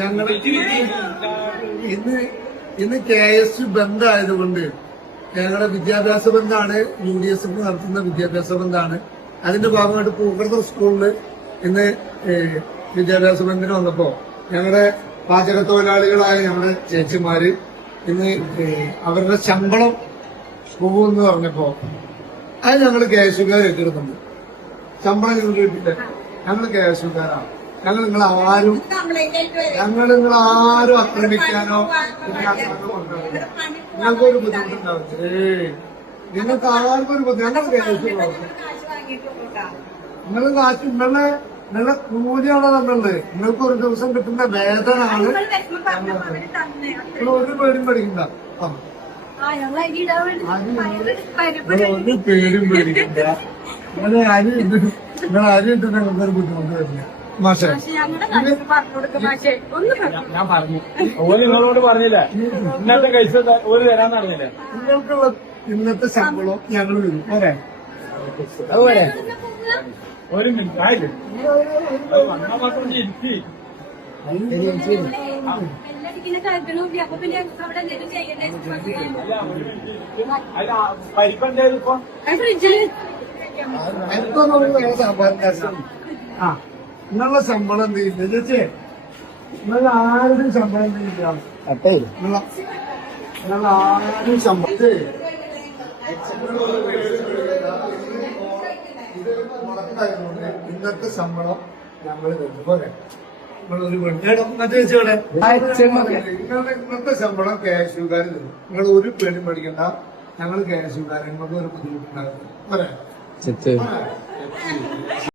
ഞങ്ങള് ഇന്ന് KS ബന്ധായതുകൊണ്ട് ഞങ്ങളുടെ വിദ്യാഭ്യാസ ബന്ധാണ് UDSF നടത്തുന്ന വിദ്യാഭ്യാസ ബന്ധാണ്. അതിന്റെ ഭാഗമായിട്ട് പൂക്കട സ്കൂളില് ഇന്ന് വിദ്യാഭ്യാസ ബന്ധിന് വന്നപ്പോ ഞങ്ങളുടെ പാചക തൊഴിലാളികളായ ഞങ്ങളുടെ ചേച്ചിമാര് ഇന്ന് അവരുടെ ശമ്പളം പോകുമെന്ന് പറഞ്ഞപ്പോ അത് ഞങ്ങൾ KSUകാർ ഏറ്റെടുക്കുന്നുണ്ട്. ശമ്പളം ഞങ്ങൾ കിട്ടില്ല, ഞങ്ങൾ KSUകാരാണ്. ഞങ്ങൾ നിങ്ങളാരും ആക്രമിക്കാനോ നിങ്ങൾക്കൊരു ബുദ്ധിമുട്ടുണ്ടാവില്ല. നിങ്ങൾക്ക് ആർക്കും ഒരു ബുദ്ധിമുട്ട് ഞങ്ങൾ നിങ്ങൾ കാശ് നിങ്ങളെ കൂലിയാണ് തന്നുള്ളത്. നിങ്ങൾക്ക് ഒരു ദിവസം കിട്ടുന്ന വേതനാണ്. നിങ്ങൾ ഒരു പേരും പേടിക്കണ്ട, ഒരു പേരും പേടിക്കണ്ട. നിങ്ങൾ അരി ഇട്ട് നിങ്ങൾക്കൊരു ബുദ്ധിമുട്ട് വരില്ല. ഞാൻ പറഞ്ഞു ഓര് നിങ്ങളോട് പറഞ്ഞില്ലേ ഇന്നത്തെ കഴിച്ച ഓര് തരാന്ന് പറഞ്ഞില്ലേ. നിങ്ങൾക്കുള്ള ഇന്നത്തെ ശമ്പളം ഞങ്ങൾ വരും. പോരെ അതുപോലെ ഒരു മിനിറ്റ് ആയില്ലേ വന്നാൽ മാത്രം ഇരുത്തി പരിപ്പുണ്ടായത് ഇപ്പൊ നിങ്ങളുടെ ശമ്പളം എന്ത് ചെയ്യില്ല ചേച്ചി, നിങ്ങൾ ആരും ശമ്പളം എന്ത് ചെയ്യില്ല. നിങ്ങൾ ആരും ശമ്പളത്തെ മുടക്കായതുകൊണ്ട് ഇന്നത്തെ ശമ്പളം ഞങ്ങൾ തരും. പോരെ നിങ്ങളൊരു ചേച്ചിയുടെ ഇന്നത്തെ ശമ്പളം KSUകാർ തരും. നിങ്ങൾ ഒരു പേരും പഠിക്കണ്ട, ഞങ്ങൾ KSUകാരെ നിങ്ങൾക്ക് ഒരു ബുദ്ധിമുട്ടുണ്ടാകും. പോരെ